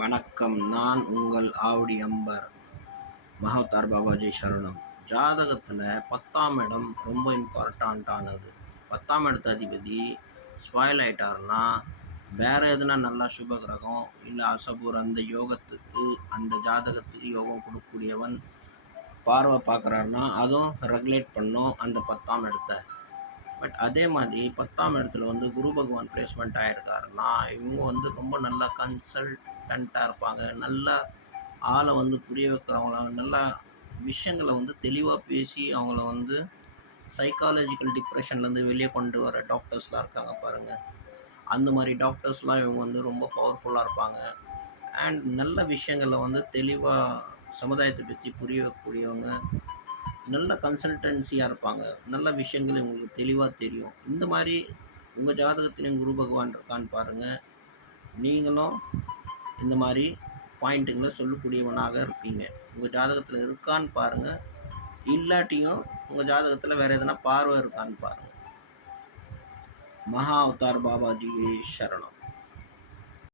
வணக்கம். நான் உங்கள் ஆவடி அம்பர். மகாவதார் பாபாஜி சரணம். ஜாதகத்தில் 10ஆம் இடம் ரொம்ப இம்பார்ட்டண்ட்டானது. 10ஆம் இடத்து அதிபதி ஸ்பாயில் ஆகிட்டாருன்னா வேறு எதுனா நல்லா சுப கிரகம் இல்லை அசபூர் அந்த யோகத்துக்கு அந்த ஜாதகத்துக்கு யோகம் கொடுக்கக்கூடியவன் பார்வை பார்க்குறாருன்னா அதுவும் ரெகுலேட் பண்ணும் அந்த 10ஆம் இடத்த. பட் அதே மாதிரி 10ஆம் இடத்துல குரு பகவான் பிளேஸ்மெண்ட் ஆகிருக்காருன்னா இவங்க ரொம்ப நல்லா கன்சல்டண்ட்டாக இருப்பாங்க. நல்லா ஆளை புரிய வைக்கிறவங்கள நல்லா விஷயங்களை தெளிவாக பேசி அவங்கள சைக்காலஜிக்கல் டிப்ரெஷன்லேருந்து வெளியே கொண்டு வர டாக்டர்ஸ்லாம் இருக்காங்க பாருங்கள். அந்த மாதிரி டாக்டர்ஸ்லாம் இவங்க ரொம்ப பவர்ஃபுல்லாக இருப்பாங்க. அண்ட் நல்ல விஷயங்களை தெளிவாக சமுதாயத்தை பற்றி புரிய வைக்கக்கூடியவங்க நல்ல கன்சல்டன்சியாக இருப்பாங்க. நல்ல விஷயங்கள் உங்களுக்கு தெளிவாக தெரியும். இந்த மாதிரி உங்கள் ஜாதகத்திலையும் குரு பகவான் இருக்கான்னு பாருங்கள். நீங்களும் இந்த மாதிரி பாயிண்ட்டுங்களை சொல்லக்கூடியவனாக இருப்பீங்க. உங்கள் ஜாதகத்தில் இருக்கான்னு பாருங்கள். இல்லாட்டியும் உங்கள் ஜாதகத்தில் வேறு எதனா பார்வை இருக்கான்னு பாருங்கள். மகா அவதார் பாபாஜி சரணம்.